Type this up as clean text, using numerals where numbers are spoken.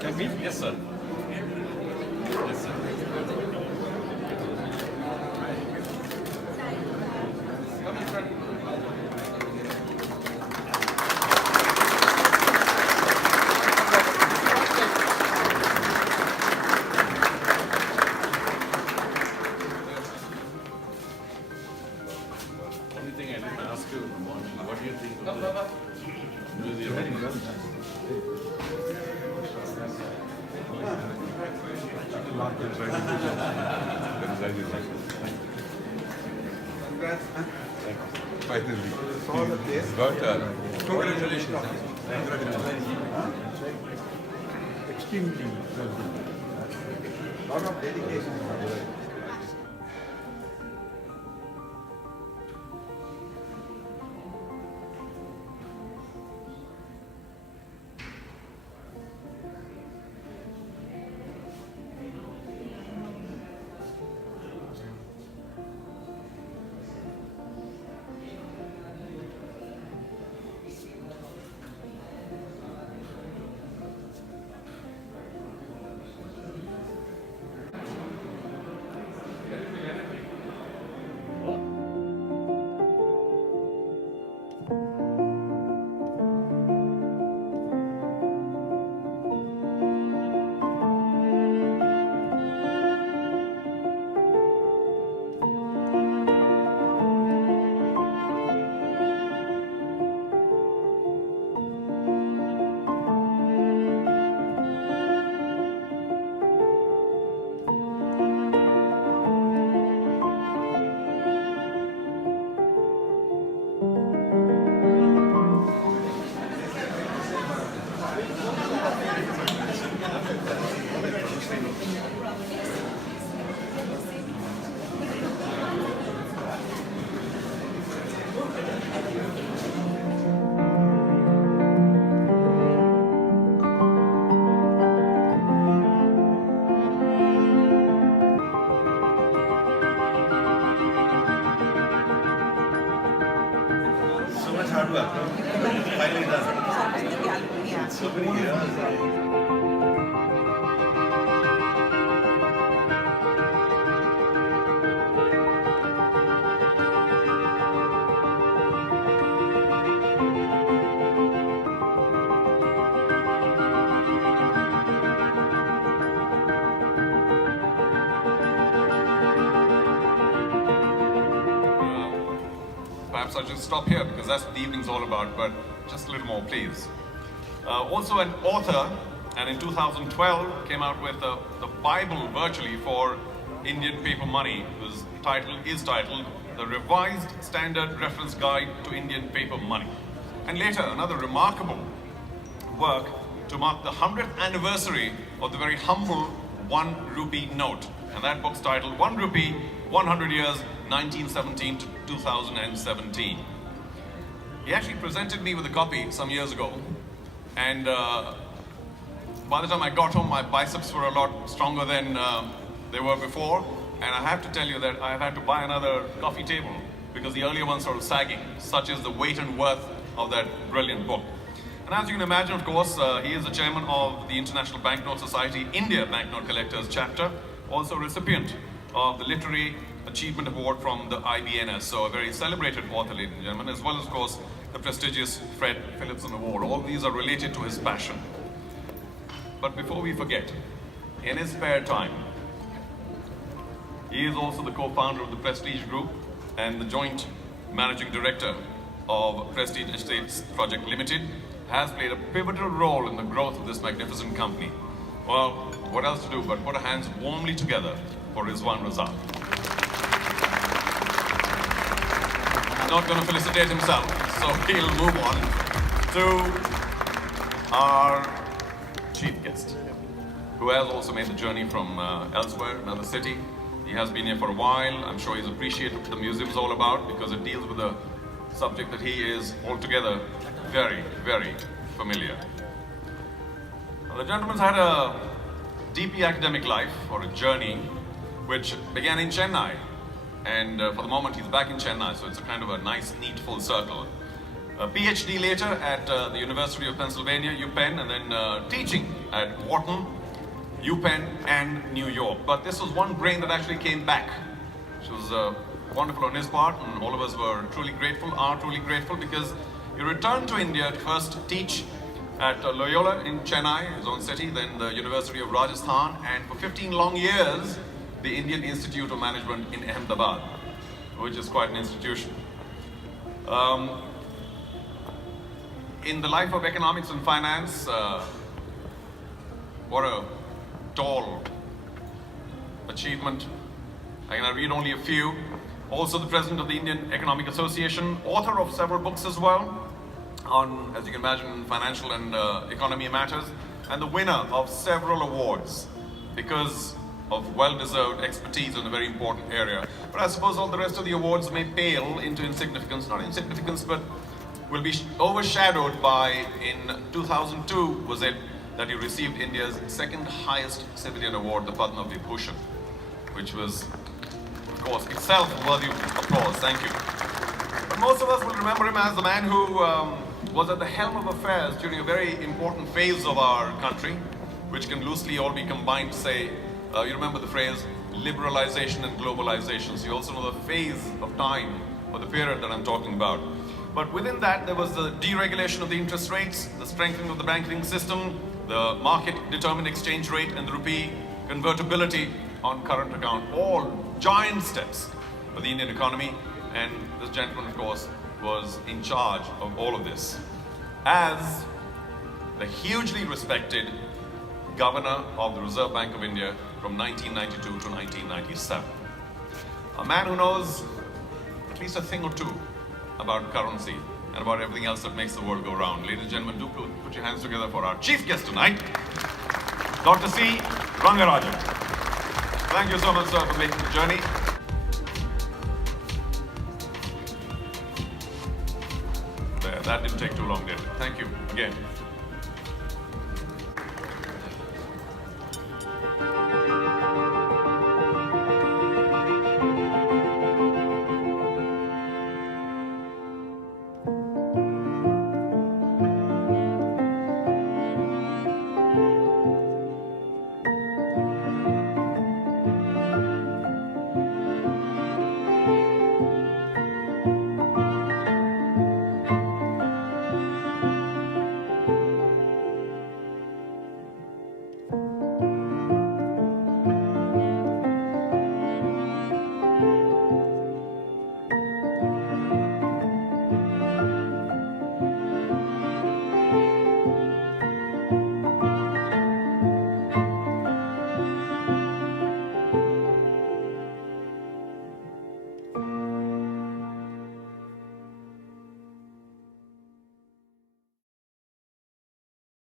Can we? Yes, sir. Yes, sir. Come in front. Only thing I didn't ask you in the morning, what do you think of the museum? Very well. Finally. Saw the place. But congratulations. Extremely well done. Lot of dedication. Hard work. Finally done. So many years. Perhaps I'll just stop here because that's what the evening's all about, but just a little more, please. Also an author, and in 2012 came out with the Bible virtually for Indian paper money. Whose title is titled The Revised Standard Reference Guide to Indian Paper Money. And later, another remarkable work to mark the 100th anniversary of the very humble 1 rupee note. And that book's titled 1 Rupee, 100 Years, 1917 to 2017. He actually presented me with a copy some years ago, and by the time I got home, my biceps were a lot stronger than they were before, and I have to tell you that I've had to buy another coffee table because the earlier ones are sagging. Such is the weight and worth of that brilliant book. And as you can imagine, of course, he is the chairman of the International Banknote Society India Banknote Collectors Chapter, also recipient of the Literary Achievement Award from the IBNS, so a very celebrated author, ladies and gentlemen, as well as, of course, the prestigious Fred Phillipson Award. All these are related to his passion. But before we forget, in his spare time, he is also the co-founder of the Prestige Group and the joint managing director of Prestige Estates Project Limited, has played a pivotal role in the growth of this magnificent company. Well, what else to do but put our hands warmly together for Rezwan Razack. He's not going to felicitate himself, so he'll move on to our chief guest, who has also made the journey from elsewhere, another city. He has been here for a while. I'm sure he's appreciated what the museum's all about because it deals with a subject that he is altogether very, very familiar. Now, the gentleman's had a deeply academic life, or a journey, which began in Chennai and for the moment he's back in Chennai, so it's a kind of a nice, neat full circle. A PhD later at the University of Pennsylvania, UPenn, and then teaching at Wharton, UPenn, and New York. But this was one brain that actually came back, which was wonderful on his part, and all of us were truly grateful, are truly grateful, because he returned to India to first teach at Loyola in Chennai, his own city, then the University of Rajasthan, and for 15 long years, the Indian Institute of Management in Ahmedabad, which is quite an institution. In the life of economics and finance, what a tall achievement. I can read only a few. Also the president of the Indian Economic Association, author of several books as well on, as you can imagine, financial and economy matters, and the winner of several awards because of well-deserved expertise in a very important area. But I suppose all the rest of the awards may pale into insignificance, not insignificance, but will be overshadowed by, in 2002 was it that he received India's second highest civilian award, the Padma Vibhushan, which was, of course, itself worthy of applause. Thank you. But most of us will remember him as the man who was at the helm of affairs during a very important phase of our country, which can loosely all be combined to say, you remember the phrase liberalization and globalization. So you also know the phase of time or the period that I'm talking about. But within that, there was the deregulation of the interest rates, the strengthening of the banking system, the market-determined exchange rate, and the rupee convertibility on current account. All giant steps for the Indian economy. And this gentleman, of course, was in charge of all of this as the hugely respected governor of the Reserve Bank of India from 1992 to 1997. A man who knows at least a thing or two about currency and about everything else that makes the world go round. Ladies and gentlemen, do put your hands together for our chief guest tonight, Dr. C. Razack. Thank you so much, sir, for making the journey. There, that didn't take too long, did it? Thank you again.